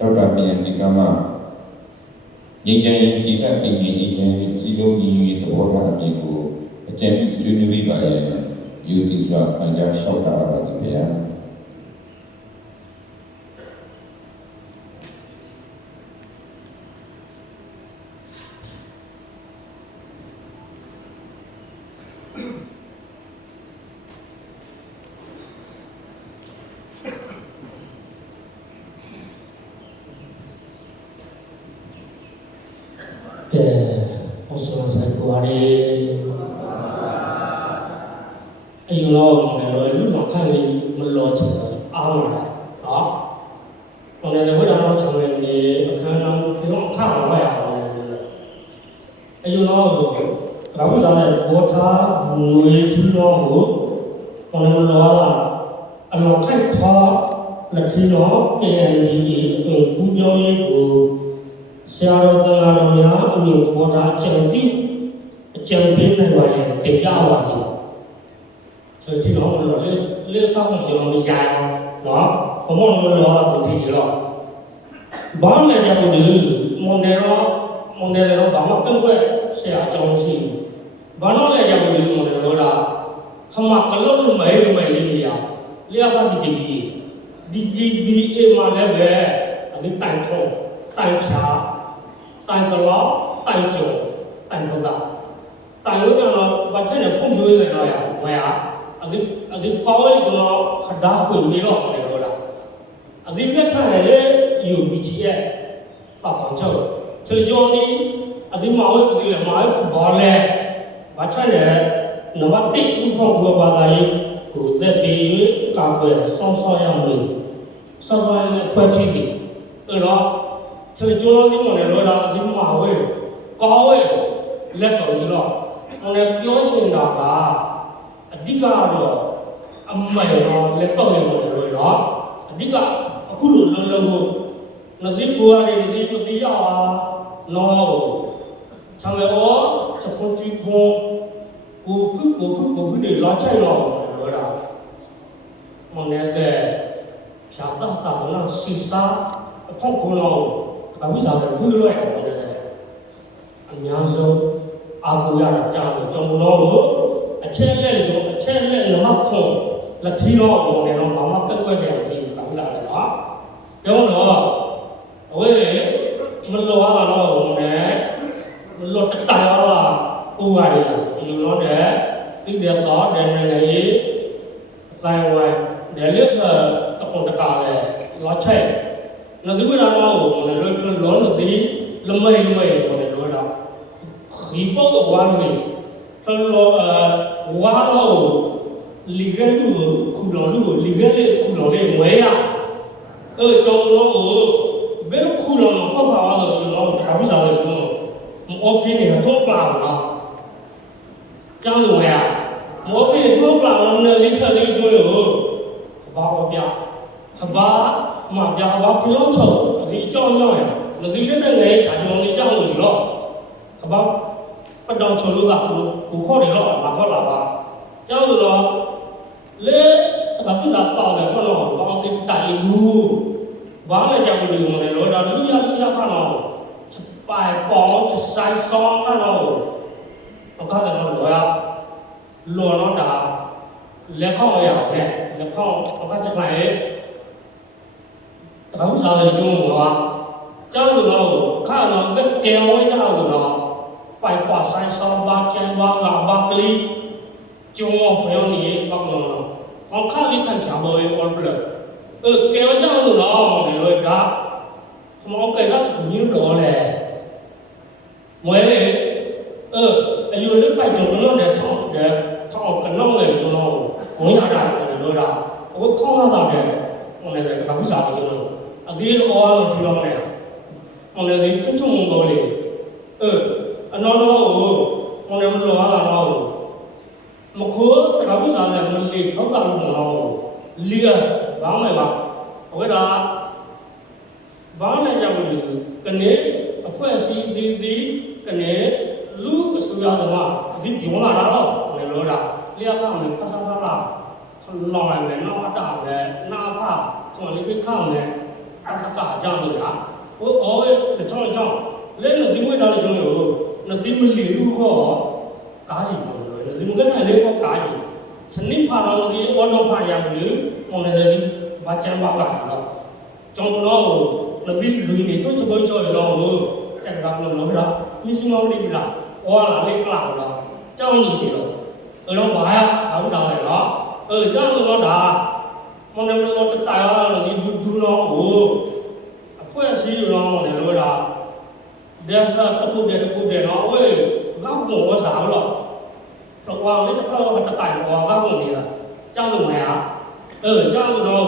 တောတာမြန်ဒီကမှာငြိမ်းချမ်းရေးဒီကပင်ငြိမ်းချမ်းရေးစီလုံးညီညွတ်ရေးသဘောထားအမြင်ကိုအကြံပြုဆွေးနွေးပြီးပါရဲ့ယူတီစွာအန်ကြားလျှောက်တာပါဒီဗျာ我说在国里，有了那个路上看的没落起阿姆的啊，我那个为了成为你看那不用看我呀，有了，那为啥呢？我他没听到我那个老了，老看他那听到给人的从公交一个。ဆရာတော်သံဃာတော်များအမြင်သဘောထားအကြံပြုပေးနိုင်ပါရဲ့တင်ပြပါသည်ဆိုဒီတော့လေဖောက်ကျွန်တော်မရအောင်နော်ဘုံဘုံလောကကိုကြည့်ရောဘာလဲကြဘူးဒီမွန်တယ်တော့ဘာမှကန့်ကွက်ဆရာအကြောင်းရှိဘာလို့လဲကြဘူးဒီမွန်တယ်တော့ခမကလုံးလို့မဲလေးမရလေယာကဒီအေးမှလည်းပဲအဲ့တိုင်ထုံးတိုင်ချာတိုင်ကလောတိုင်ကျုံတိုင်ဘုရားတိုင်လို့ကတော့ဘာချက်နဲ့ဖုန်ကျွေးနေတော့ရဝယ်ဟာအဲ့ဒီကောင်းလေးကျွန်တော်ခဒါခွေနေတော့တယ်လို့လားအဲ့ဒီလက်ခံလေယူဘီချီရဲ့ပါခေါချောချေကျော်နီအဲ့ဒီမောင်ရဲ့ဒီမောင်ရဲ့ဘောလဲဘာချက်နဲ့နမတိဥပ္ပဘောဘာသာရေးကိုသက်ပြီးကောက်ွယ်ဆောရမယ်ဆောရမယ်ဖွဲ့ကြည့်တယ်အဲ့တော့ချေကျော်နီမနဲ့လို့တော့အဒီမောင်ရဲ့ကောင်းရဲ့လက်တော်ကြီးတော့我来表现那个，这个咯，没有来搞的我来咯，这个可能那是国外的那是呀啊，孬，像我这空气空，过去的拉菜咯，啦，我那个下大那西沙，空空咯，为啥呢？不热呀，我那个，你要说。阿姑呀，讲中老路，切来就切来那么空，那提了我那种妈妈跟过去是怎么来的啊？然后呢，我们老阿老我们老大了，过来的，有了的，这边搞的那个三万，那里是打工的干的，拉菜，那这个人老我们老那地，那没我那多少。黑包的碗里，他说碗喽，里边路苦劳路，里边的苦劳的没呀，中劳别的苦劳呢，可怕了，就劳干不上了就，我比你多干了，讲什么呀？我比你多干了，那里头的就有，把我表，把嘛表把不老丑，你讲样呀？那里面的人才就你讲过去了，把。不当初路个不考虑了，哪个哪个，这样子咯，你他不是搞的，可能往给带一路，往来讲不溜嘛的，路呀看了，摆包去晒霜看了，我看到那路呀，路那大，来看我呀的，来看我看这块，他不是那种路啊，这样子咯，看了那脚这样子咯。拜把山上把肩把喇叭里，就我朋友你把我弄了，我看你看全部我不了，给我这样子了，你说啥？我给他成年了嘞，我嘞，有人拜就跟那来他跟那来就那，公家的你说啥？我看他咋的，我那个他不啥的就那，这个我那听到没？我那个真正我嘞，nó con em lo là nó một khối nó biết sao là mình liệt không ra luôn nó lia bán này mà cái đó bán này cho mình cái này phải đi cái này lú cái số giờ mà đi chúng là đó này rồi đó lia cái mình phát sinh ra là lòi này nó đào này nó phá còn những cái khang này အစကားကြောင့်လားဟိုအော်လေချောင်းချောင်းလဲနဒီမွေးတာလေကျုံရောနဒီမလီလူခေါ်ကားစီလို့နဒီမကတဲ့လေခေါ်ကားကြီးစနိဖာတော်ကြီးအော်တော်ဖာရဘူးမောင်လည်းဘာချမ်းပါလာတော့ကျောင်းတော်နဒီလူနေတော့ချဘောချောရောစက်စားလို့လို့လားမြစီမောင်လေးလားအော်လာလေကလာတော့ကျောင်းကြီးစီတော့တော့ဘာဟုတ်တာလဲနော်ကျောင်းတော့ဒါမနမလို့တိုင်ရလို့ဒီဒူတော့ဟိုအဖွဲစီးရောလေလို့လားဒါကတခုတည်းတော့ဝေးကောက်ကိုဝစားလို့တော့ဝါလေးစကောက်တတိုင်ဝါကောက်ကိုနေတာကျောင်းလို့မရကျောင်းတော့တော့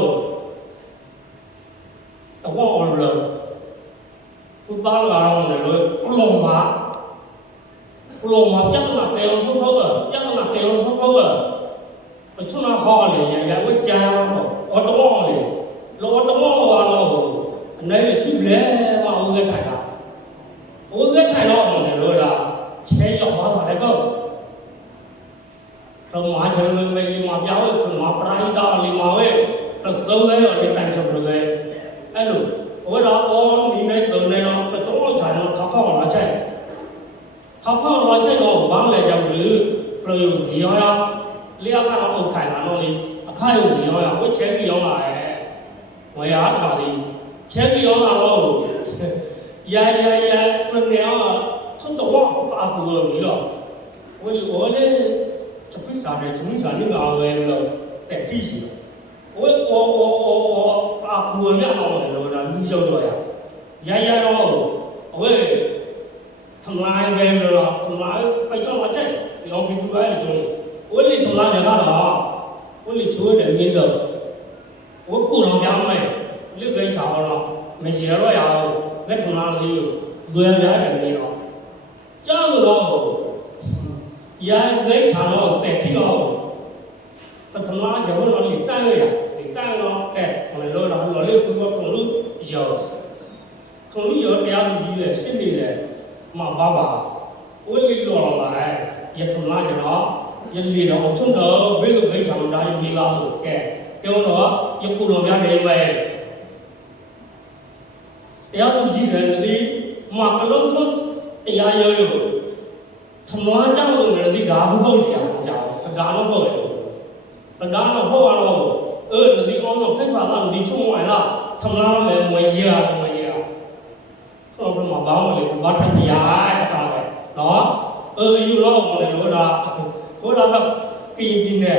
အော်လို့သူသားလာတော့လေလို့ကလုံးမှာပြတ်တော့တယ်ဟုတ်ဟုတ်ပြတ်တော့တယ်ဟုတ်ဟုတ်ပချုံနာခေါ်လေရဝကြမ်းတော့တော့လေလောတော့ဟောတော့အနေနဲ့ချိလဲမဟုတ်ခဲ့ထိုင်တာဟုတ်ခဲ့ထိုင်တော့လေလို့လားချဲရောက်သွားတာလည်းကောတော့မှာချဲလို့ပဲဒီမှာပြောင်းလို့မှာပရိုက်တာလီမာဝဲတော့သုံးလဲတော့ဒီတိုင်ချုံလို့လေအဲ့လိုဟိုတော့အော်ဒီနေ့သုံးနေတော့တော့ချာတော့ထောက်ခေါက်လာချက်ထောက်ခေါက်လာချက်တော့ဘာလဲကြောင့်လေပရိုဒီရောလျှောက်ကတော့အုတ်ခိုင်လာတော့လေအခါရုံရောဝချဲကြီးရောလာရဲ့ဝရတာလေချဲကြီးရောလာတော့ရပြနေအောင်ထုံတော့အကူလို့လို့ဝလေစပိစာတဲ့စမိစာနေလာလေလို့တဲ့တိစီဝအကူရအောင်လို့လာလူရှောက်တော့ရတော့ဝထမိုင်းပဲလို့ထမိုင်းไปကြောက်ချက်ရောပြီးဘူးပဲလို့ဝလိထလာကြတော့ဝလိချိုးတယ်မင်းတော့ဝကူလောင်ပြောင်းမယ်လူကိန်းချောင်းတော့မရေတော့ရအောင်လက်ထလာလေးကိုလွယ်ရတယ်မင်းတော့ကြောက်တော့ရကိန်းချောင်းတော့တဲ့ထီတော့ပထမကျတော့လေတန်းရတန်းတော့ဟဲ့လောလောလေးကူတော့ထုံလို့ရောတရားသူကြီးရဲ့ရှင်းနေတယ်မဘာဝလိလောလာရထလာကြတော့ရလီတော့ချုံတော့ဘယ်လိုခိချောင်းတိုင်းမြေလာလို့ပြောတော့ယခုလိုများနေပဲတရားသူကြီးတယ်ဒီမကလုံးထုတရားရောထမွားကြောင့်လို့လည်းဒီဓာတ်ဘုတ်စီအောင်ကြောင်းဓာတ်တော့ဘုတ်ရဓာတ်တော့ဘုတ်ရတော့ဒီကောတော့ဖိပါလားဒီချုံဝိုင်လားထမလားမယ်မွေးရတော့ဘယ်မှာဘာလို့လဲဘာထိုင်တရားတာပဲနော်ယူတော့မလဲလို့ဒါကိုလာကကင်းပြင်းနေ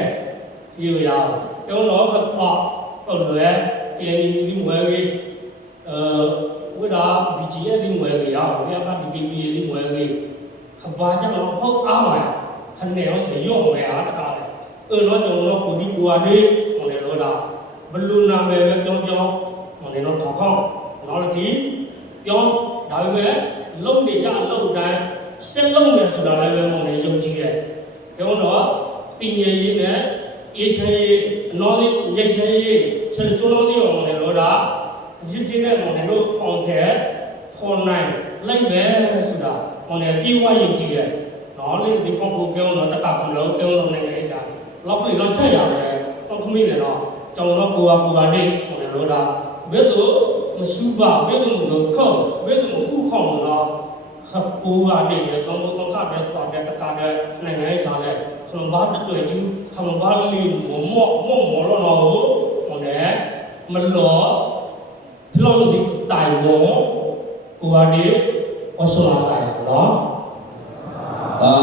ယူရအောင်ကျောင်းတော့ကဖောက်တော့လေကင်းဒီမွေးကြီးဝိဒါဘီဂျီဒီမွေးကြီးရောဘယ်ကဘီဂျီဒီမွေးကြီးခဘာကြောင့်တော့ဖောက်အားပါဟန်နေတော့ချေရော့မွေးအားတကားတော့ကျောင်းတော့ကိုဒီကိုအလေးမလဲလို့ဒါဘလူနာပဲပြောမလဲတော့ထောက်ခေါနောက်ဒီပြောဒါပေမဲ့လုံနေကြလုံတိုင်းဆက်လုံးနေဆိုတာလည်းပဲမဟုတ်လေယုံကြည်တယ်ပြောတော့ပညာရေးနဲ့အေးချမ်းရေးနော်လေးညချမ်းရေးဆက်ကျိုးလုံးလေးအောင်လေလို့ဒါဒီချင်းနဲ့မဟုတ်လေလို့ပေါင်တဲ့ခေါ်နိုင်လိုက်ပဲဆိုတာမဟုတ်လေပြေဝယုံကြည်တယ်နော်လေးဒီပုံကိုပြောတော့တက္ကသိုလ်လုံးပြောလို့နိုင်လေကြလောက်လေးတော့ချက်ရတယ်တော့ခမင်းတယ်တော့ကျွန်တော်ကိုကလေးမဟုတ်လေလို့ဒါဘယ်လိုမစူပါဘယ်လိုလို့ခေါ်ဘယ်လိုခုခေါ်တော့ကိုကနေတော့ဘုံကတဲ့ဆောတဲ့တကားတဲ့နိုင်ငံရေးချာလဲခလုံးဘာတွေ့ကျူခလုံးဘာလီမောလောနော်ဟိုနဲ့မလောဖလုံးဒီတိုင်ကိုကနေအဆောလာဆိုင်နော်သာ